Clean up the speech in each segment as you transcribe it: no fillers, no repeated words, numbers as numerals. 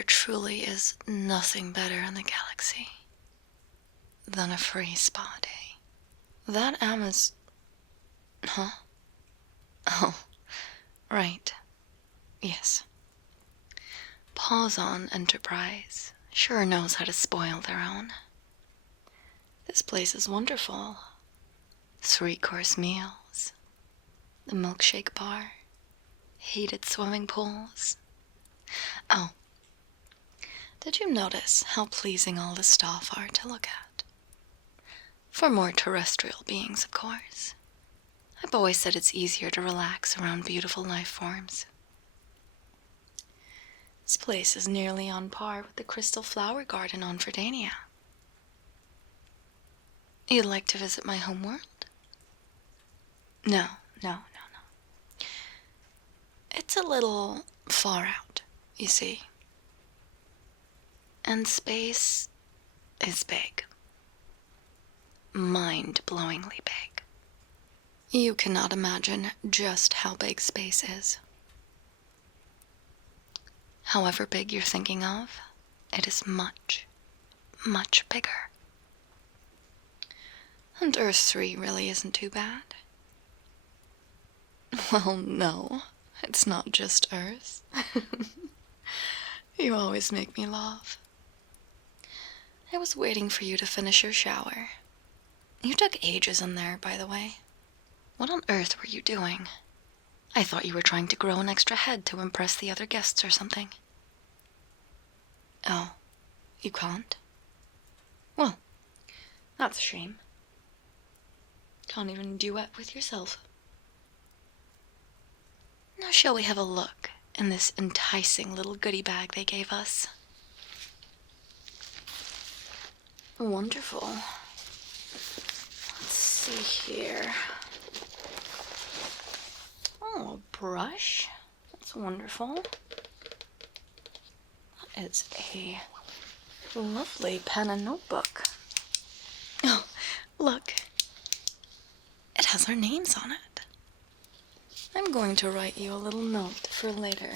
there truly is nothing better in the galaxy than a free spa day. That Huh? Oh, right. Yes. Pawzon Enterprise sure knows how to spoil their own. This place is wonderful. 3-course meals, the milkshake bar, heated swimming pools. Oh, did you notice how pleasing all the staff are to look at? For more terrestrial beings, of course. I've always said it's easier to relax around beautiful life forms. This place is nearly on par with the Crystal Flower Garden on Verdania. You'd like to visit my homeworld? No. It's a little far out, you see. And space is big. Mind-blowingly big. You cannot imagine just how big space is. However big you're thinking of, it is much, much bigger. And Earth 3 really isn't too bad. Well, no, it's not just Earth. You always make me laugh. I was waiting for you to finish your shower. You took ages in there, by the way. What on earth were you doing? I thought you were trying to grow an extra head to impress the other guests or something. Oh, you can't? Well, that's a shame. Can't even duet with yourself. Now shall we have a look in this enticing little goodie bag they gave us? Wonderful. Let's see here. Oh, a brush. That's wonderful. That is a lovely pen and notebook. Oh, look. It has our names on it. I'm going to write you a little note for later.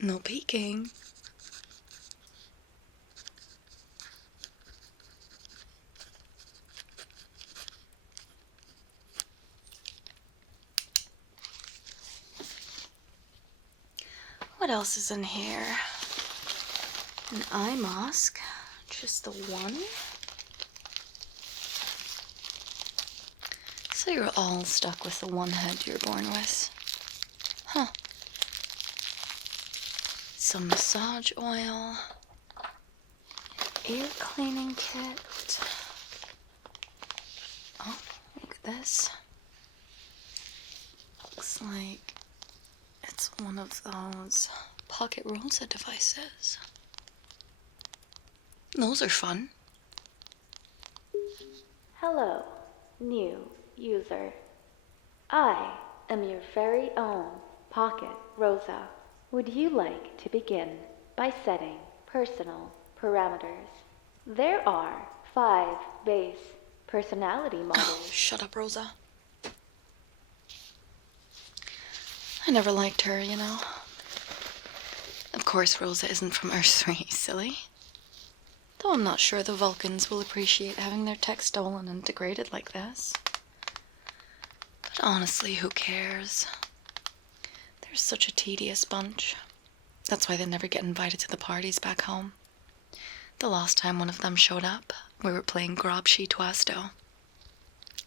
No peeking. What else is in here? An eye mask. Just the one. So you're all stuck with the one head you're born with. Huh. Some massage oil. Ear cleaning kit. Oh, look at this. Looks like it's one of those pocket Rosa devices. Those are fun. Hello, new user. I am your very own Pocket Rosa. Would you like to begin by setting personal parameters? There are 5 base personality models. Oh, shut up, Rosa. I never liked her, you know. Of course, Rosa isn't from Earth 3, silly. Though I'm not sure the Vulcans will appreciate having their tech stolen and degraded like this. But honestly, who cares? They're such a tedious bunch. That's why they never get invited to the parties back home. The last time one of them showed up, we were playing Grobshi Twasto.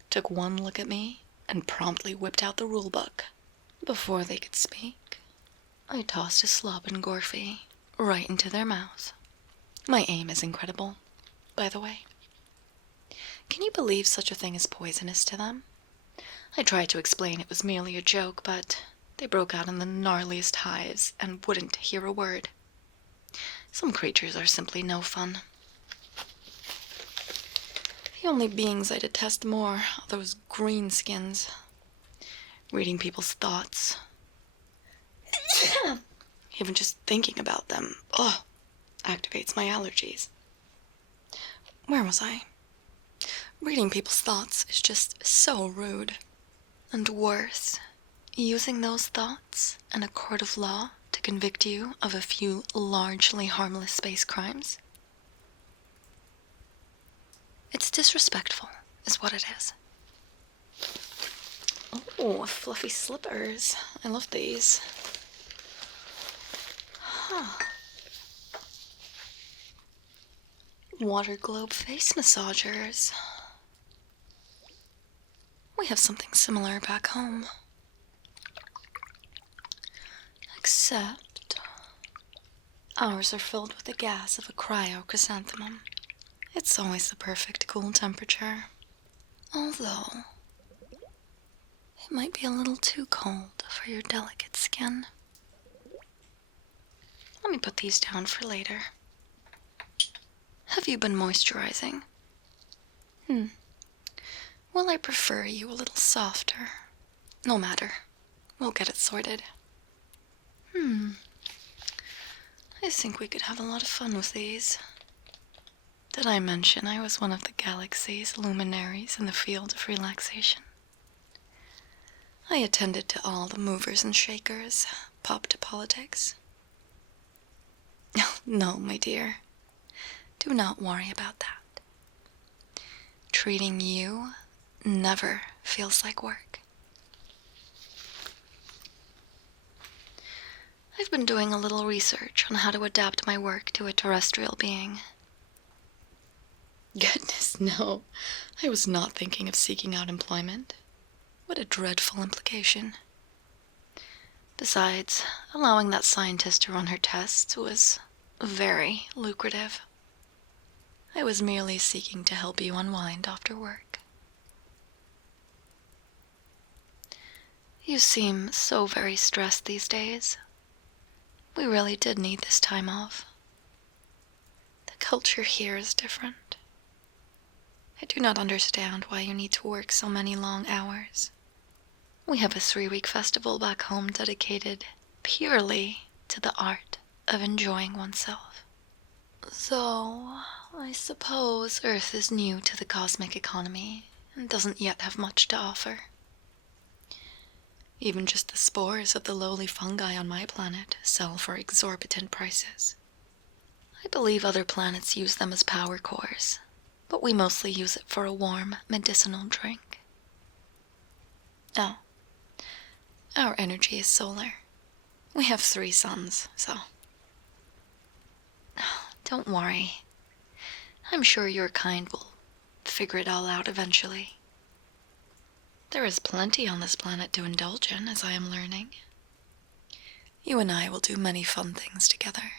Took one look at me and promptly whipped out the rulebook. Before they could speak, I tossed a slob and Gorfy right into their mouth. My aim is incredible, by the way. Can you believe such a thing is poisonous to them? I tried to explain it was merely a joke, but they broke out in the gnarliest hives and wouldn't hear a word. Some creatures are simply no fun. The only beings I detest more are those greenskins. Reading people's thoughts. Even just thinking about them, activates my allergies. Where was I? Reading people's thoughts is just so rude. And worse, using those thoughts in a court of law to convict you of a few largely harmless space crimes? It's disrespectful, is what it is. Oh, fluffy slippers. I love these. Huh. Water globe face massagers. We have something similar back home. Except ours are filled with the gas of a cryo-chrysanthemum. It's always the perfect cool temperature. Although, it might be a little too cold for your delicate skin. Let me put these down for later. Have you been moisturizing? Well, I prefer you a little softer. No matter. We'll get it sorted. I think we could have a lot of fun with these. Did I mention I was one of the galaxy's luminaries in the field of relaxation? I attended to all the movers and shakers, pop to politics. No, my dear. Do not worry about that. Treating you never feels like work. I've been doing a little research on how to adapt my work to a terrestrial being. Goodness, no. I was not thinking of seeking out employment. What a dreadful implication. Besides, allowing that scientist to run her tests was very lucrative. I was merely seeking to help you unwind after work. You seem so very stressed these days. We really did need this time off. The culture here is different. I do not understand why you need to work so many long hours. We have a 3-week festival back home dedicated purely to the art of enjoying oneself. Though, I suppose Earth is new to the cosmic economy and doesn't yet have much to offer. Even just the spores of the lowly fungi on my planet sell for exorbitant prices. I believe other planets use them as power cores, but we mostly use it for a warm, medicinal drink. Oh, our energy is solar. We have 3 suns, so... Don't worry. I'm sure your kind will figure it all out eventually. There is plenty on this planet to indulge in, as I am learning. You and I will do many fun things together.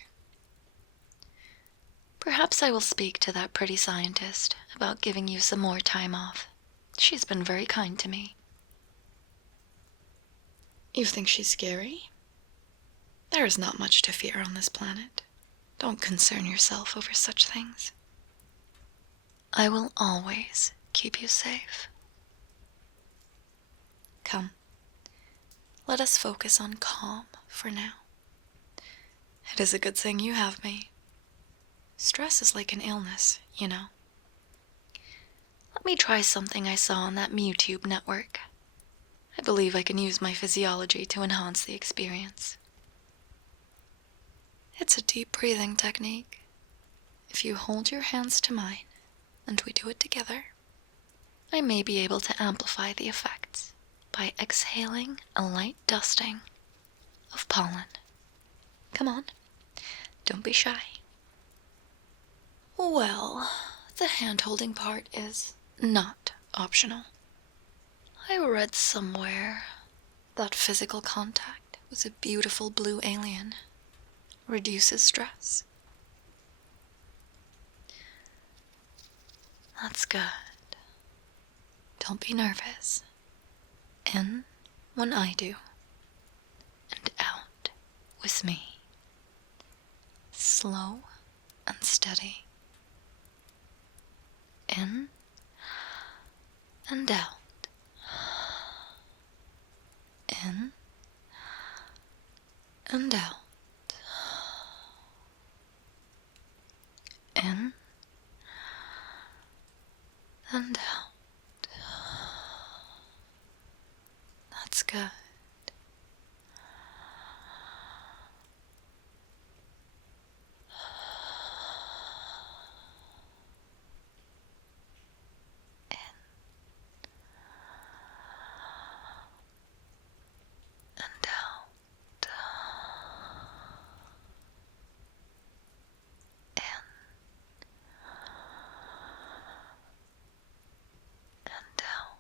Perhaps I will speak to that pretty scientist about giving you some more time off. She's been very kind to me. You think she's scary? There is not much to fear on this planet. Don't concern yourself over such things. I will always keep you safe. Come, let us focus on calm for now. It is a good thing you have me. Stress is like an illness, you know. Let me try something I saw on that MewTube network. I believe I can use my physiology to enhance the experience. It's a deep breathing technique. If you hold your hands to mine, and we do it together, I may be able to amplify the effects by exhaling a light dusting of pollen. Come on, don't be shy. Well, the hand-holding part is not optional. I read somewhere that physical contact with a beautiful blue alien reduces stress. That's good. Don't be nervous. In when I do, and out with me. Slow and steady. In and out. In and out. In and out. Good. In and out. In and out.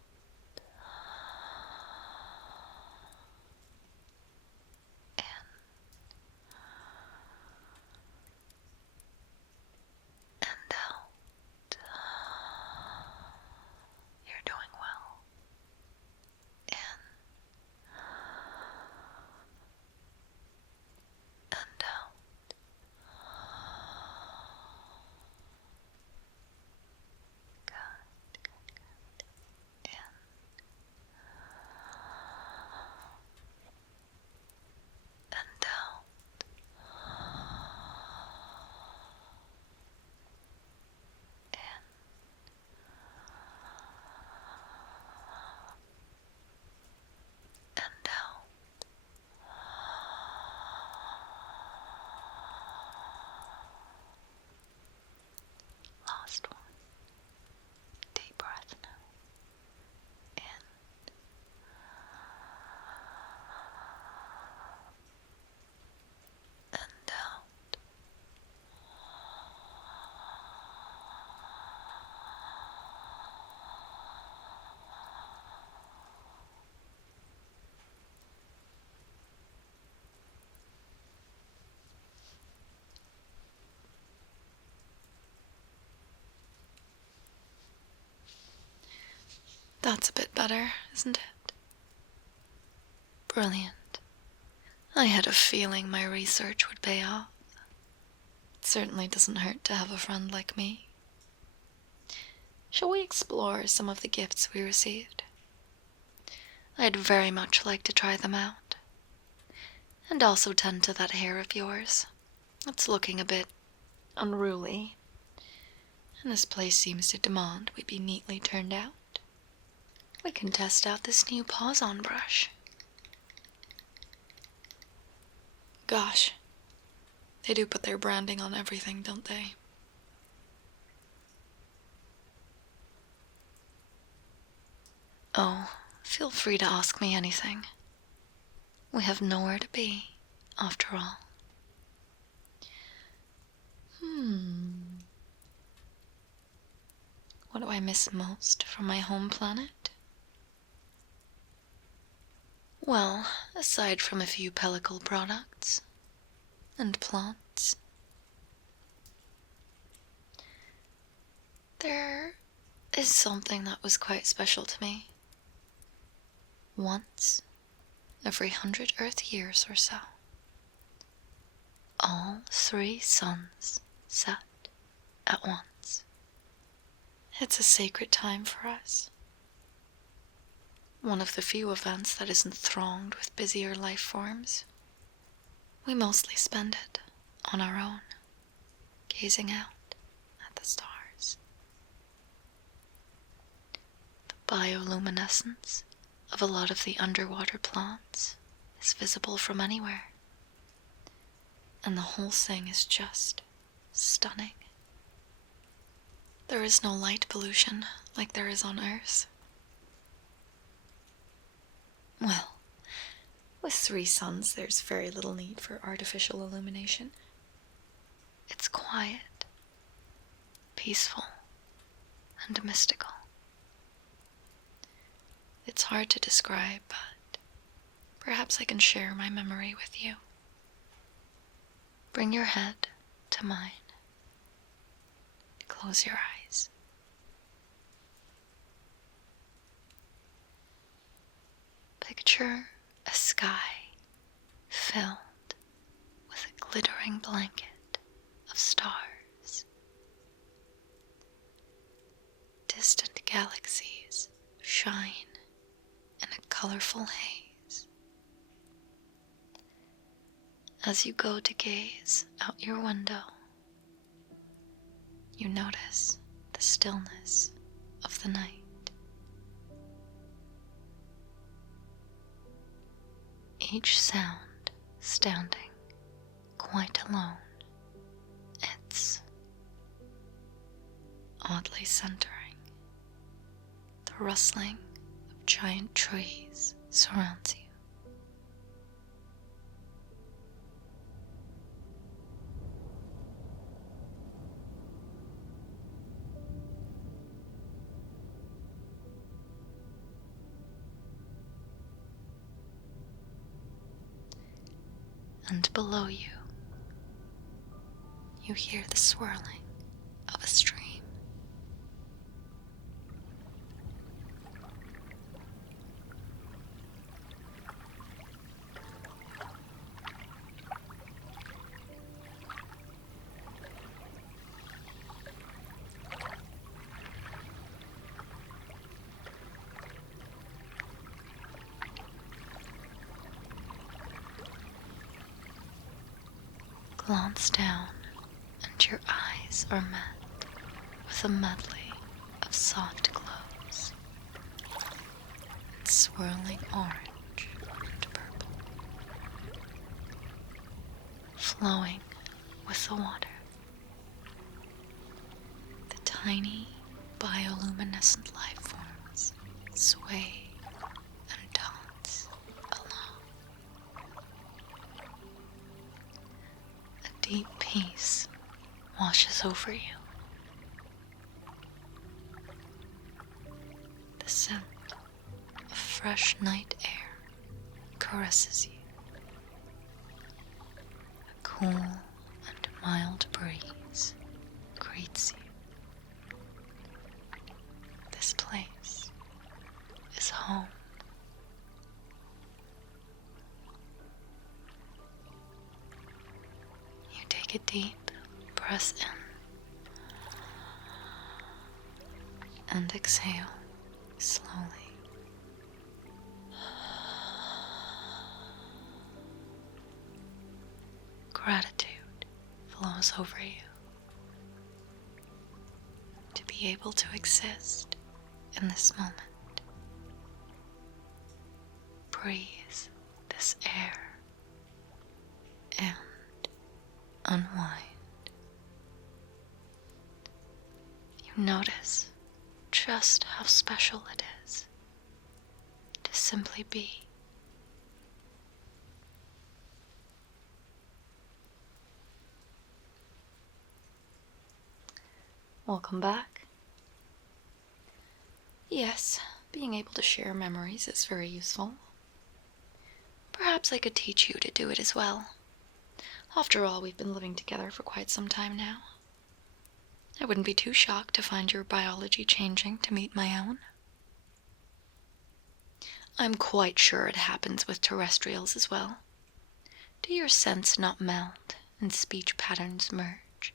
In and out. You're doing well. In and out. Good. In and out. In and out. Last one. Deep breath now. In and out. That's a bit better, isn't it? Brilliant. I had a feeling my research would pay off. It certainly doesn't hurt to have a friend like me. Shall we explore some of the gifts we received? I'd very much like to try them out. And also tend to that hair of yours. It's looking a bit unruly. And this place seems to demand we be neatly turned out. We can test out this new Pawzon brush. Gosh, they do put their branding on everything, don't they? Oh, feel free to ask me anything. We have nowhere to be, after all. What do I miss most from my home planet? Well, aside from a few pellicle products and plants, there is something that was quite special to me. Once every 100 Earth years or so, all 3 suns set at once. It's a sacred time for us. One of the few events that isn't thronged with busier life forms. We mostly spend it on our own, gazing out at the stars. The bioluminescence of a lot of the underwater plants is visible from anywhere. And the whole thing is just stunning. There is no light pollution like there is on Earth. Well, with 3 suns, there's very little need for artificial illumination. It's quiet, peaceful, and mystical. It's hard to describe, but perhaps I can share my memory with you. Bring your head to mine. Close your eyes. Picture a sky filled with a glittering blanket of stars. Distant galaxies shine in a colorful haze. As you go to gaze out your window, you notice the stillness of the night. each sound standing quite alone. It's oddly centering. The rustling of giant trees surrounds you. And below you, you hear the swirling of a stream. Glance down, and your eyes are met with a medley of soft glows and swirling orange and purple, flowing with the water. The tiny bioluminescent life forms sway and dance along. A deep peace washes over you. The scent of fresh night air caresses you. A cool and mild breeze greets you. This place is home. You take a deep breath in and exhale slowly. Gratitude flows over you to be able to exist in this moment. Breathe this air and unwind. You notice just how special it is to simply be. Welcome back. Yes, being able to share memories is very useful. Perhaps I could teach you to do it as well. After all, we've been living together for quite some time now. I wouldn't be too shocked to find your biology changing to meet my own. I'm quite sure it happens with terrestrials as well. Do your scents not meld and speech patterns merge?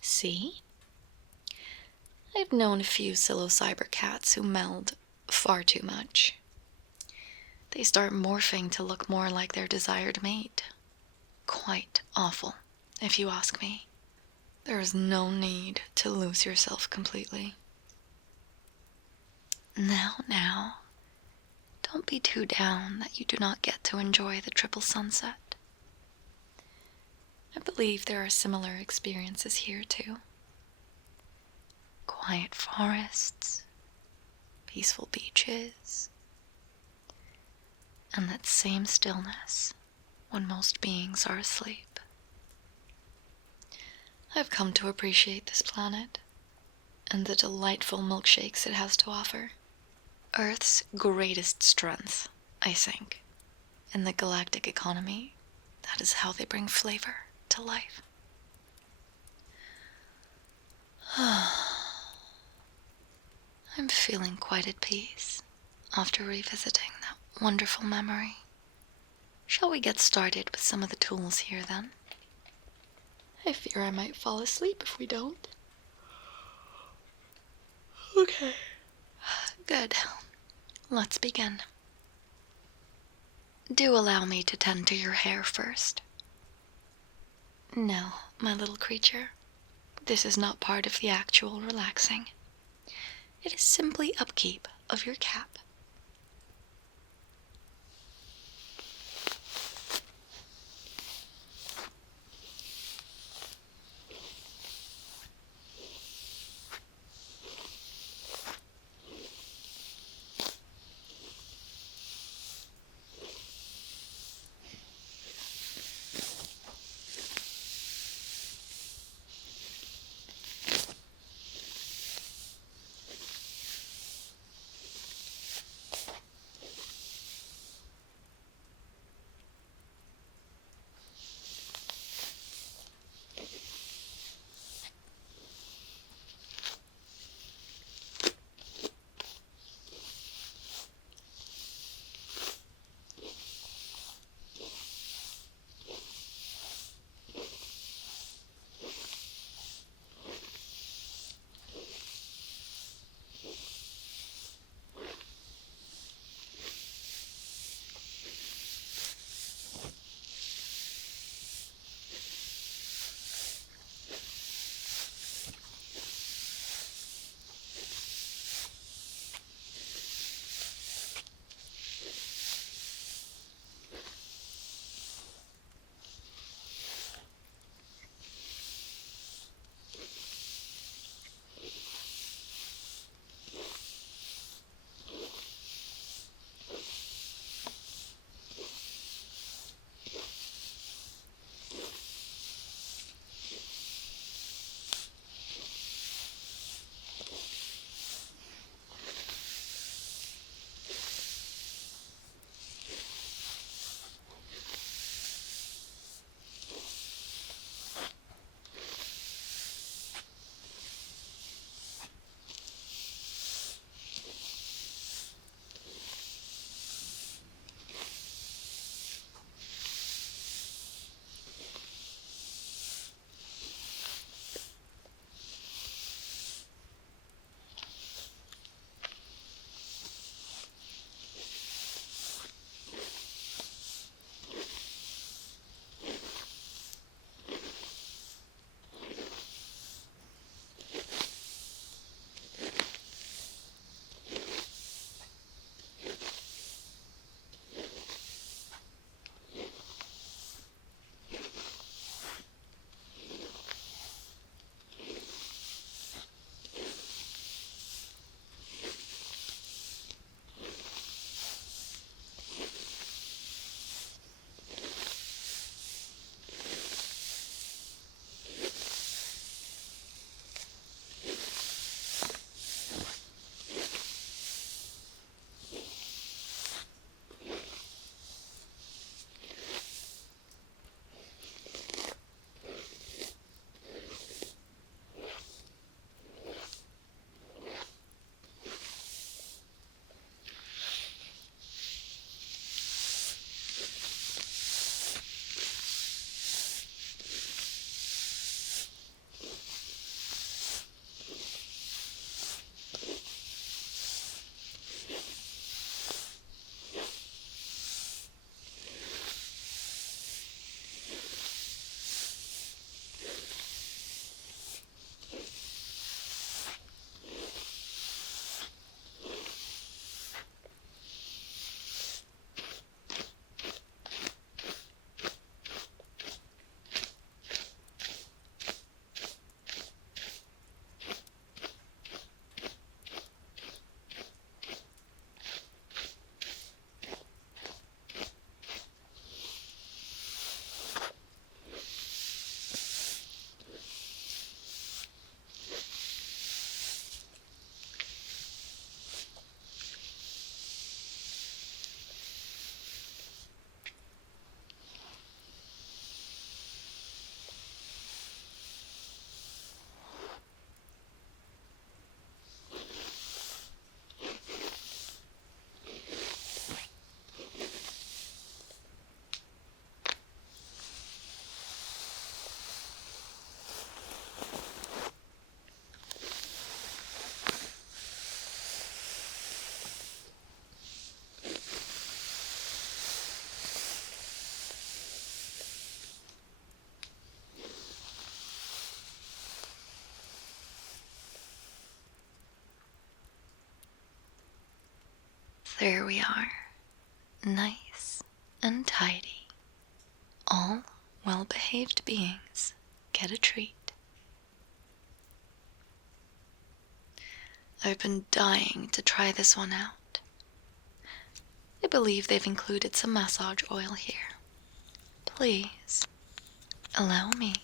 See? I've known a few psilocybercats who meld far too much. They start morphing to look more like their desired mate. Quite awful, if you ask me. There is no need to lose yourself completely. Now, don't be too down that you do not get to enjoy the triple sunset. I believe there are similar experiences here too. Quiet forests, peaceful beaches, and that same stillness when most beings are asleep. I've come to appreciate this planet and the delightful milkshakes it has to offer. Earth's greatest strength, I think, in the Galactic Economy, that is how they bring flavor to life. I'm feeling quite at peace after revisiting that wonderful memory. Shall we get started with some of the tools here then? I fear I might fall asleep if we don't. Okay. Good. Let's begin. Do allow me to tend to your hair first. No, my little creature. This is not part of the actual relaxing. It is simply upkeep of your cap. There we are. Nice and tidy. All well-behaved beings get a treat. I've been dying to try this one out. I believe they've included some massage oil here. Please, allow me.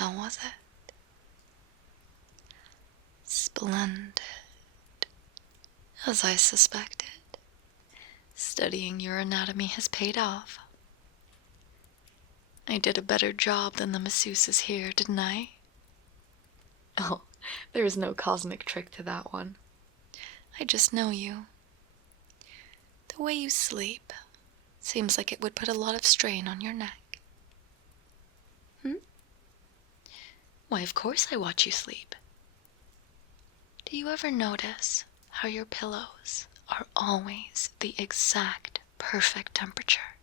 How was it? Splendid. As I suspected, studying your anatomy has paid off. I did a better job than the masseuses here, didn't I? Oh, there is no cosmic trick to that one. I just know you. The way you sleep seems like it would put a lot of strain on your neck. Why, of course I watch you sleep. Do you ever notice how your pillows are always the exact perfect temperature?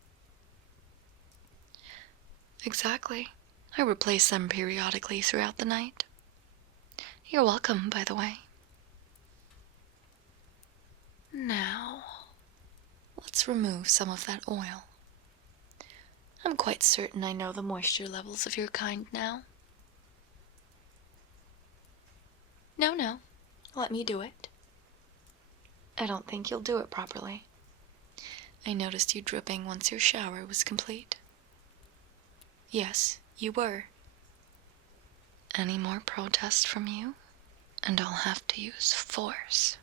Exactly. I replace them periodically throughout the night. You're welcome, by the way. Now, let's remove some of that oil. I'm quite certain I know the moisture levels of your kind now. No, let me do it. I don't think you'll do it properly. I noticed you dripping once your shower was complete. Yes, you were. Any more protest from you, and I'll have to use force.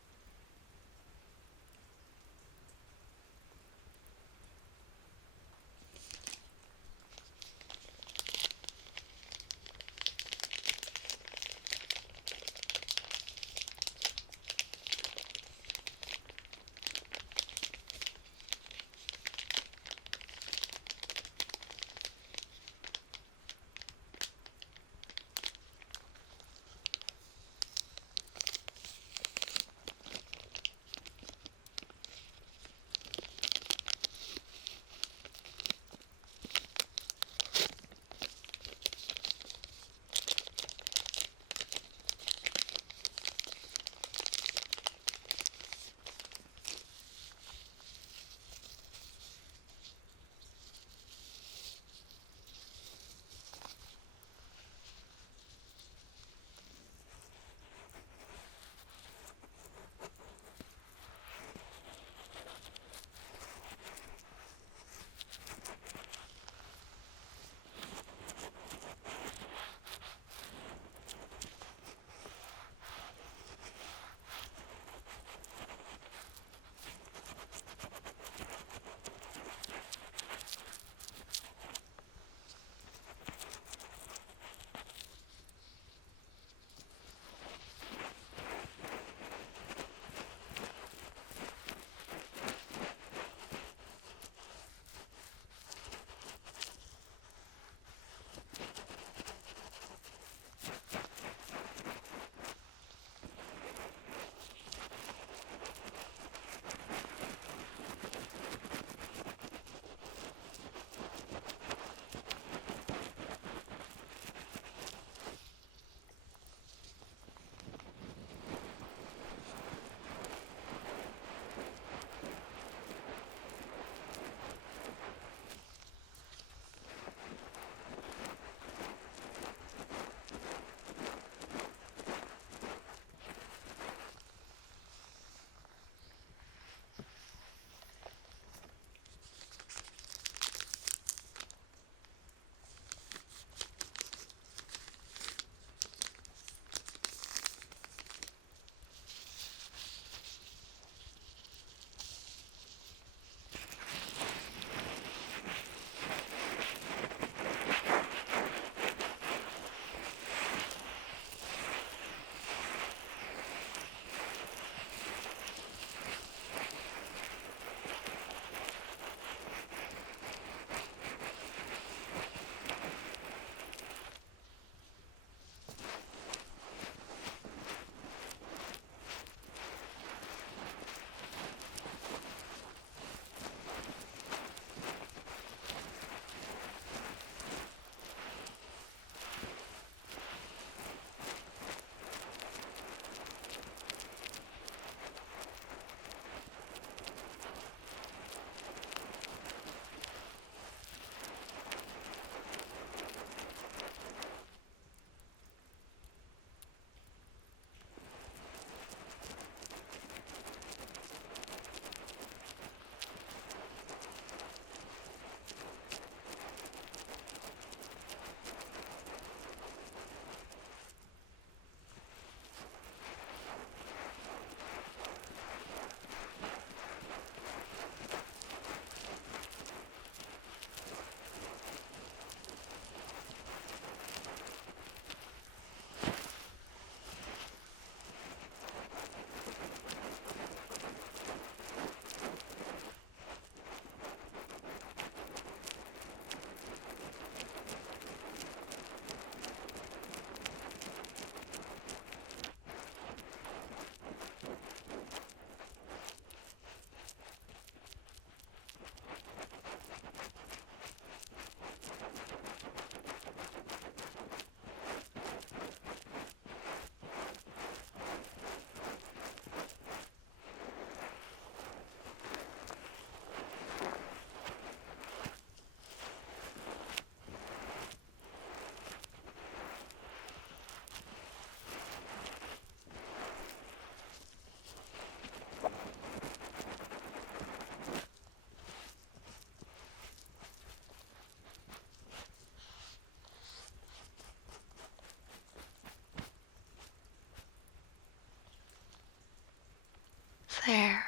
There.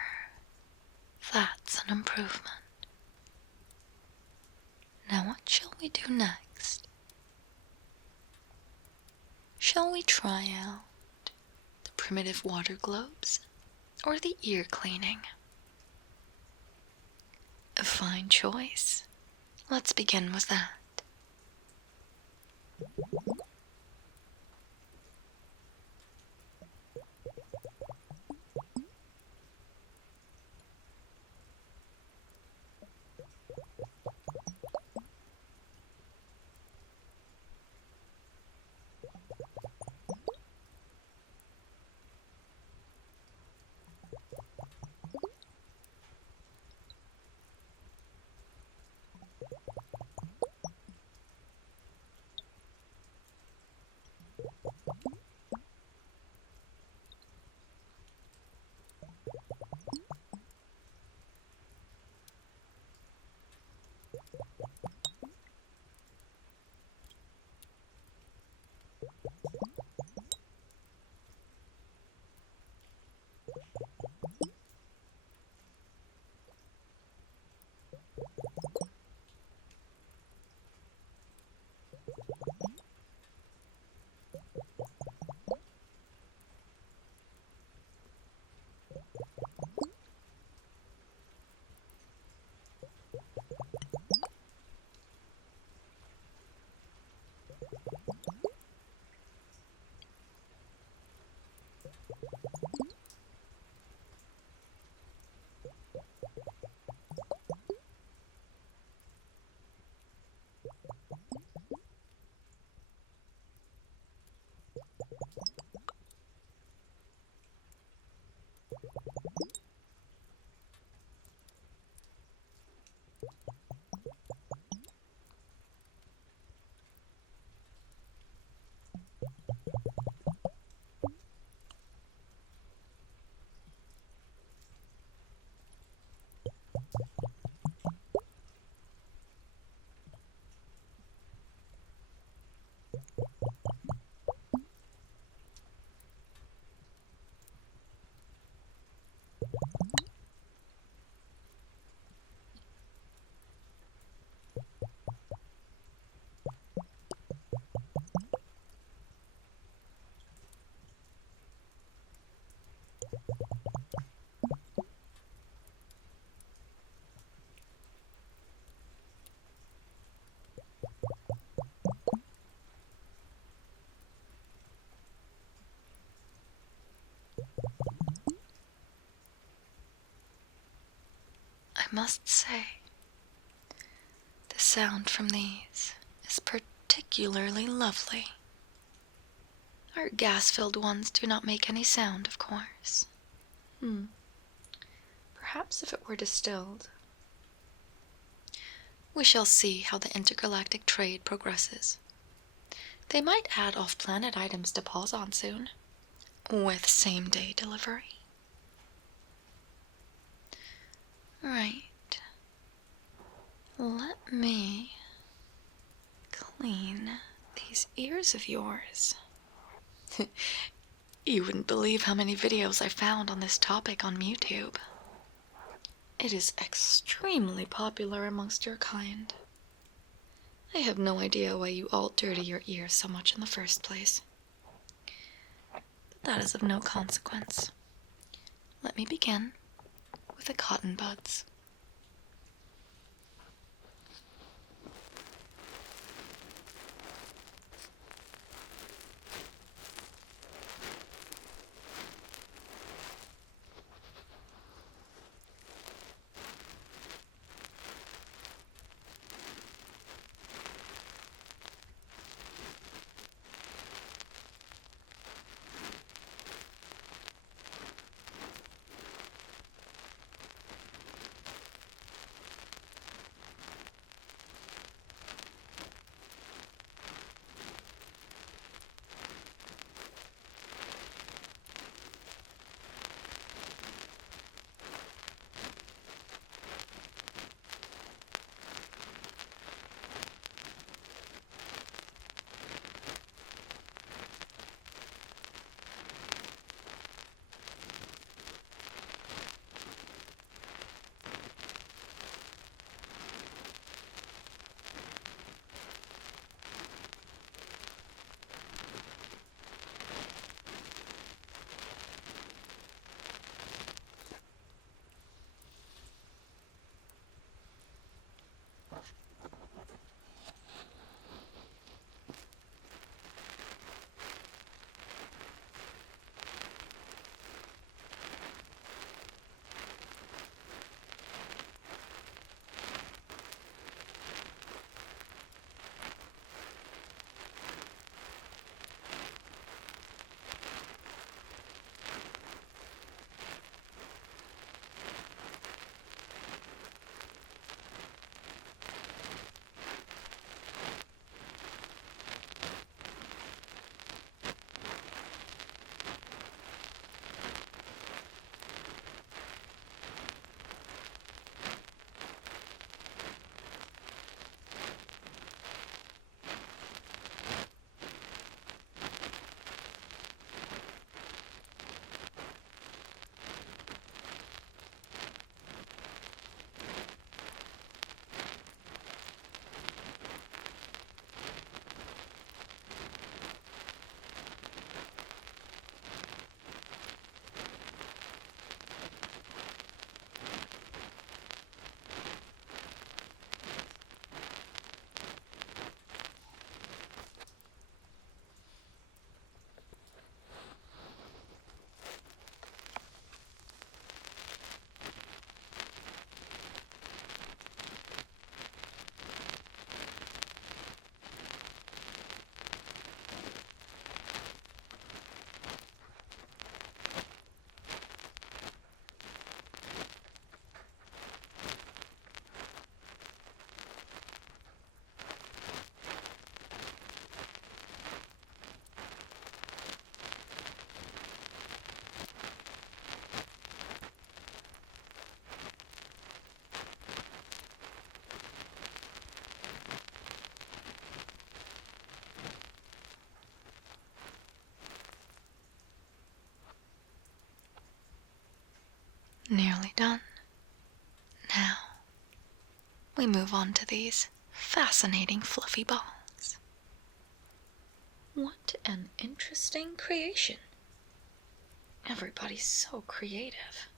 That's an improvement. Now what shall we do next? Shall we try out the primitive water globes or the ear cleaning? A fine choice. Let's begin with that. I must say, the sound from these is particularly lovely. Our gas-filled ones do not make any sound, of course. Perhaps if it were distilled. We shall see how the intergalactic trade progresses. They might add off-planet items to Pawzon soon, with same-day delivery. Right. Let me clean these ears of yours. You wouldn't believe how many videos I found on this topic on YouTube. It is extremely popular amongst your kind. I have no idea why you all dirty your ears so much in the first place. But that is of no consequence. Let me begin with the cotton buds. Nearly done. Now, we move on to these fascinating fluffy balls. What an interesting creation. Everybody's so creative.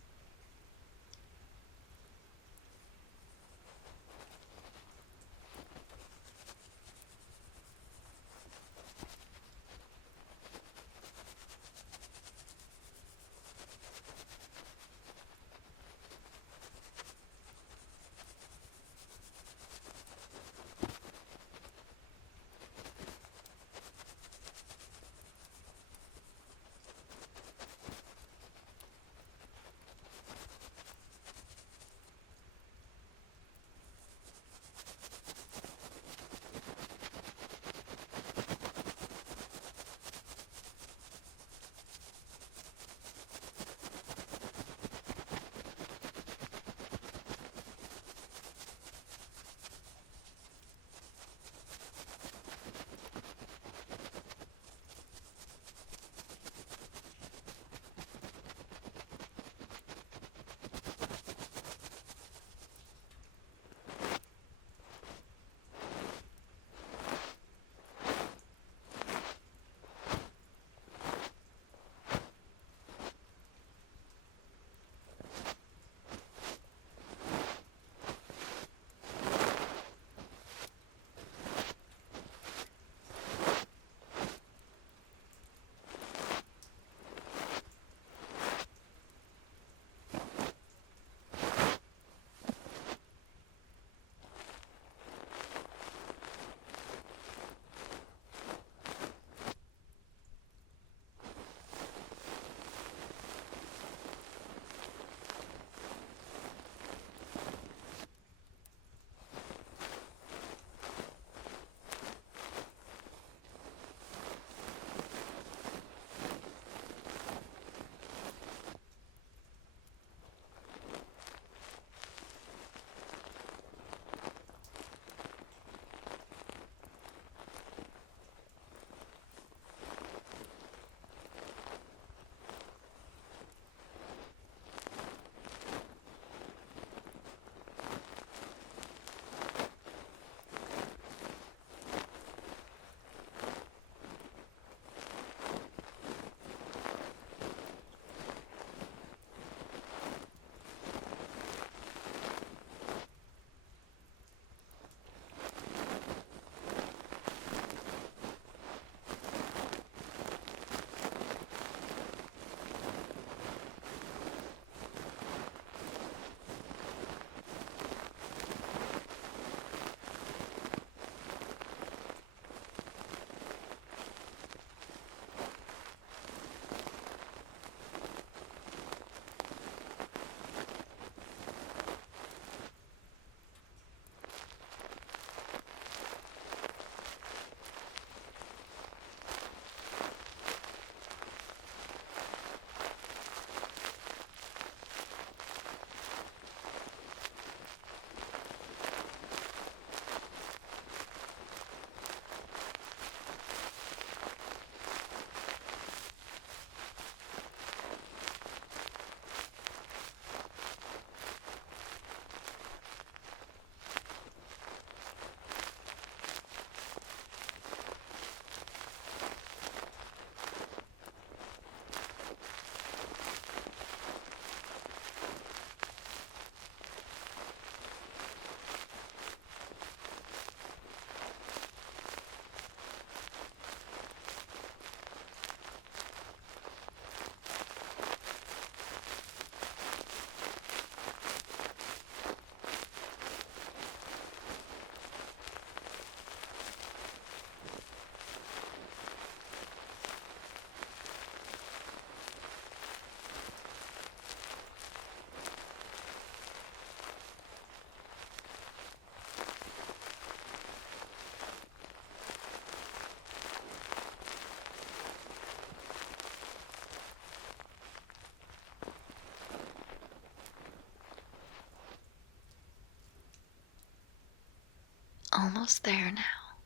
Almost there now.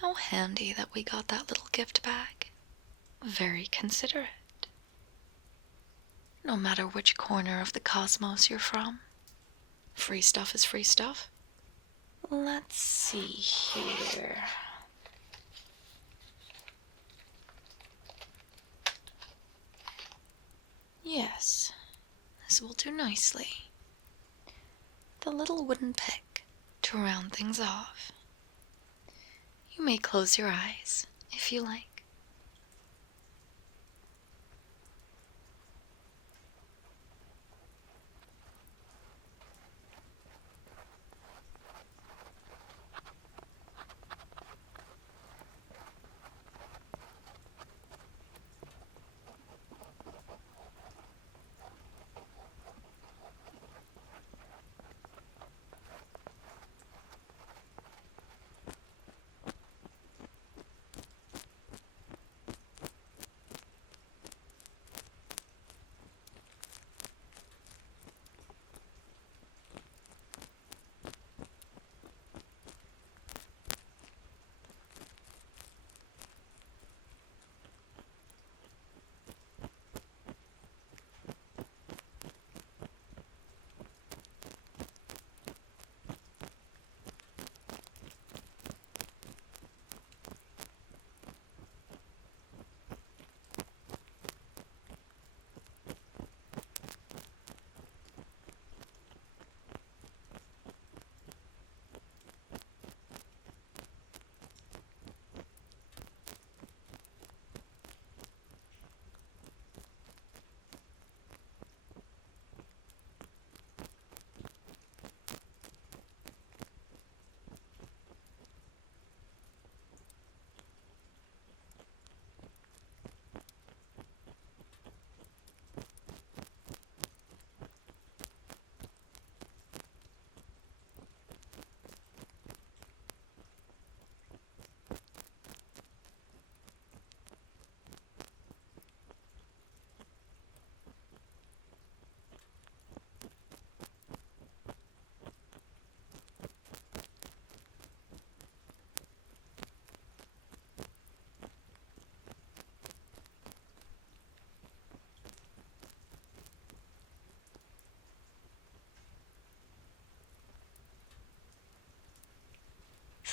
How handy that we got that little gift bag. Very considerate. no matter which corner of the cosmos you're from. Free stuff is free stuff. Let's see here. Yes, this will do nicely. The little wooden pick to round things off. You may close your eyes if you like.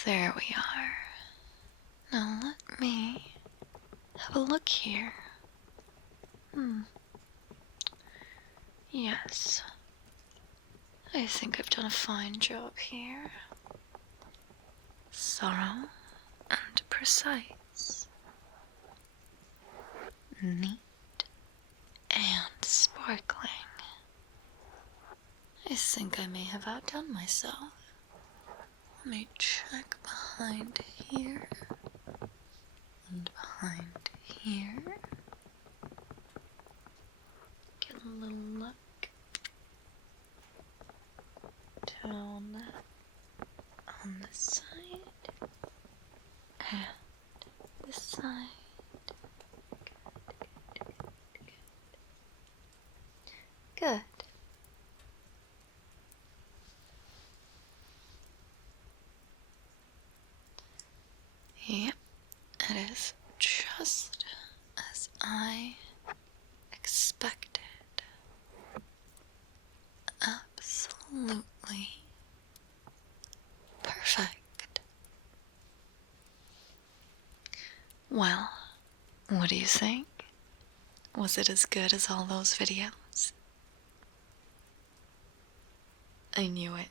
There we are. Now let me have a look here. Yes. I think I've done a fine job here. Thorough and precise. Neat and sparkling. I think I may have outdone myself. Let me check behind here and behind here. Get a little look down on this side and this side. Good. Yep, it is just as I expected. Absolutely perfect. Well, what do you think? Was it as good as all those videos? I knew it.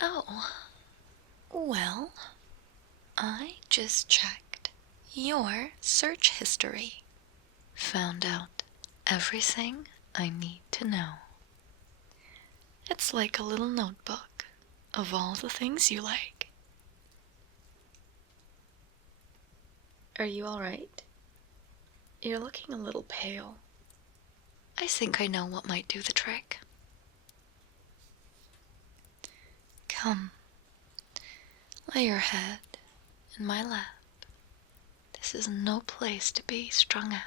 Oh, well, I just checked your search history. Found out everything I need to know. It's like a little notebook of all the things you like. Are you all right? You're looking a little pale. I think I know what might do the trick. Come, lay your head in my lap. This is no place to be strung out.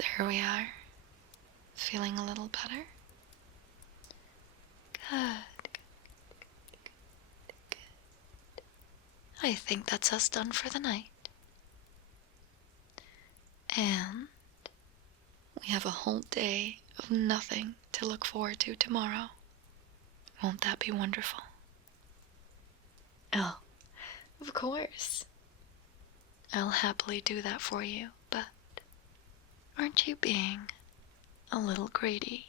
There we are. Feeling a little better? Good. I think that's us done for the night. And we have a whole day of nothing to look forward to tomorrow. Won't that be wonderful? Oh, of course. I'll happily do that for you, but aren't you being a little greedy?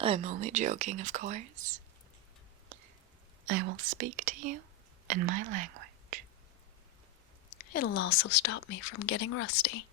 I'm only joking, of course. I will speak to you in my language. It'll also stop me from getting rusty.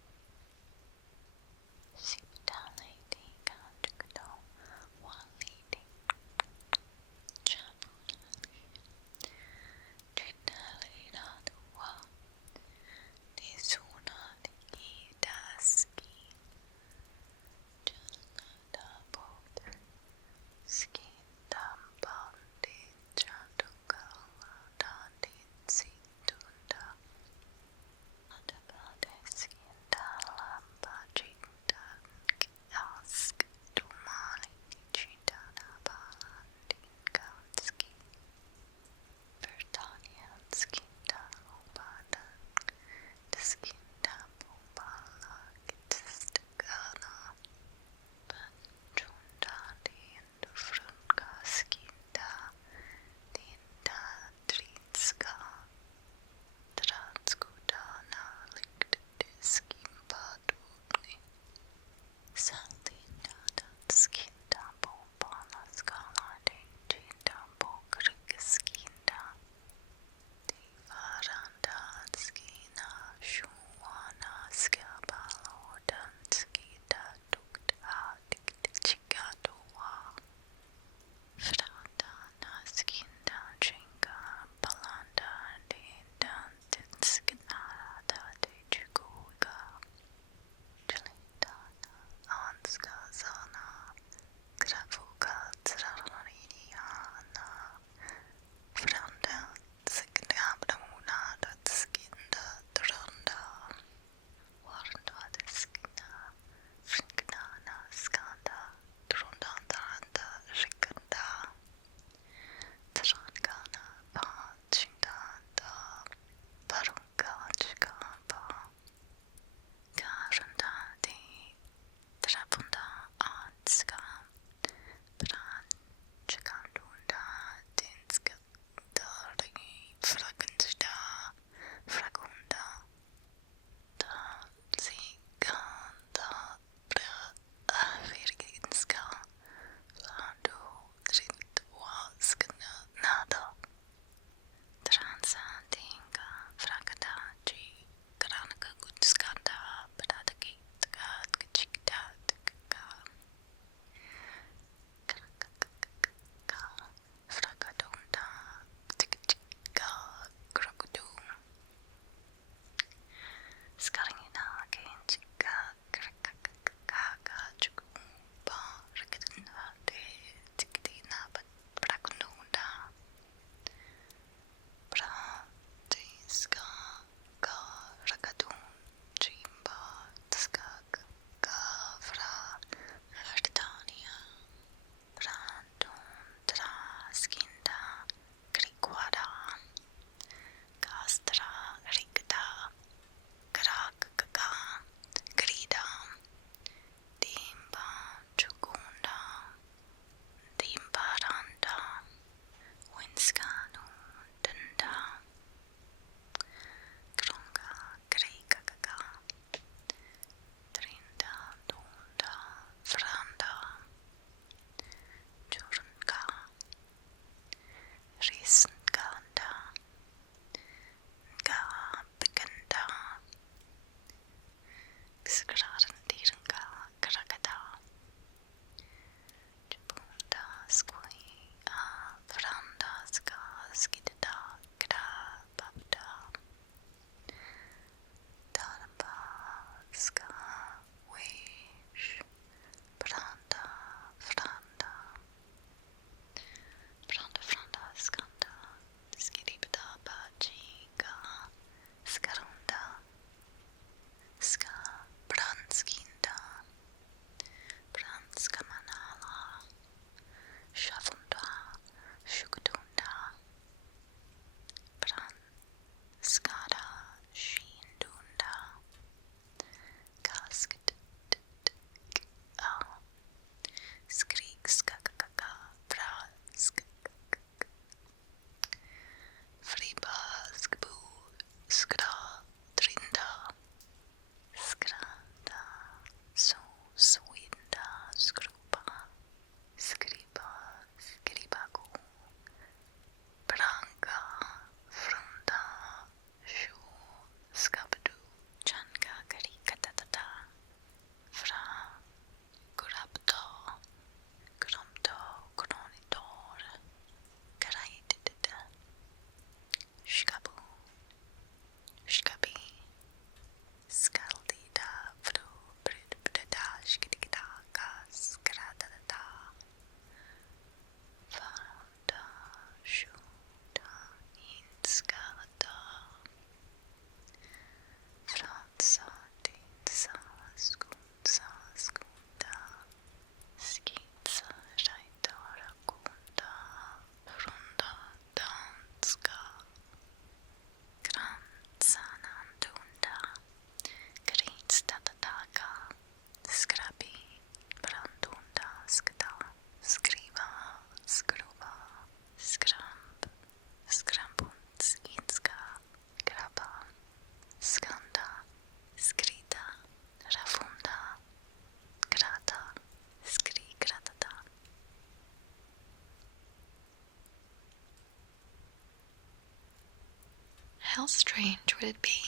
How strange would it be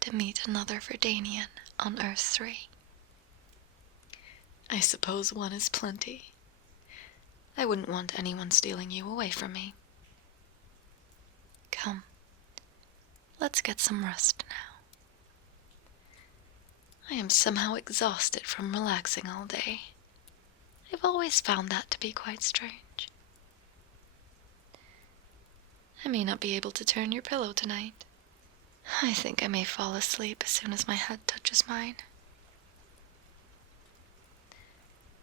to meet another Verdanian on Earth 3? I suppose one is plenty. I wouldn't want anyone stealing you away from me. Come, let's get some rest now. I am somehow exhausted from relaxing all day. I've always found that to be quite strange. I may not be able to turn your pillow tonight. I think I may fall asleep as soon as my head touches mine.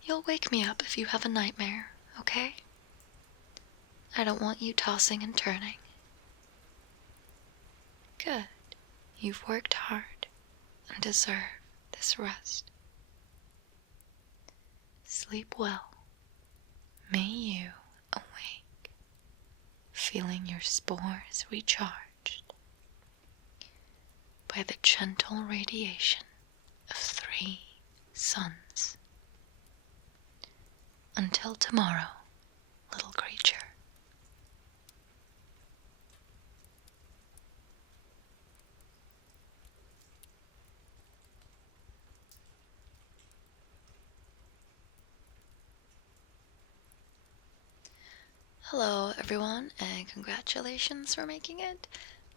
You'll wake me up if you have a nightmare, okay? I don't want you tossing and turning. Good. You've worked hard and deserve this rest. Sleep well. May you awake, feeling your spores recharged by the gentle radiation of 3 suns. Until tomorrow, little creature. Hello everyone, and congratulations for making it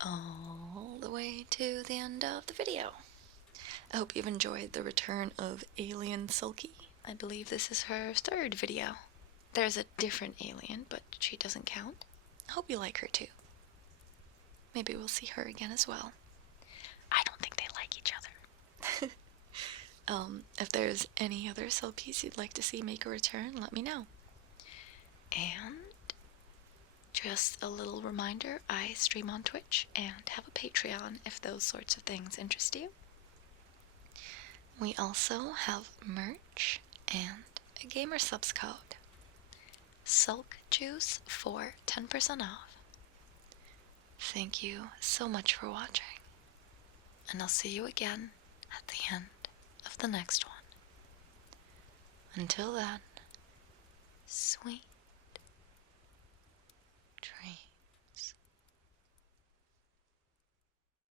all the way to the end of the video. I hope you've enjoyed the return of Alien Sulky. I believe this is her 3rd video. There's a different alien, but she doesn't count. I hope you like her too. Maybe we'll see her again as well. I don't think they like each other. If there's any other Sulkies you'd like to see make a return, let me know. And just a little reminder, I stream on Twitch and have a Patreon if those sorts of things interest you. We also have merch and a gamer subs code. Sulk Juice for 10% off. Thank you so much for watching, and I'll see you again at the end of the next one. Until then, sweet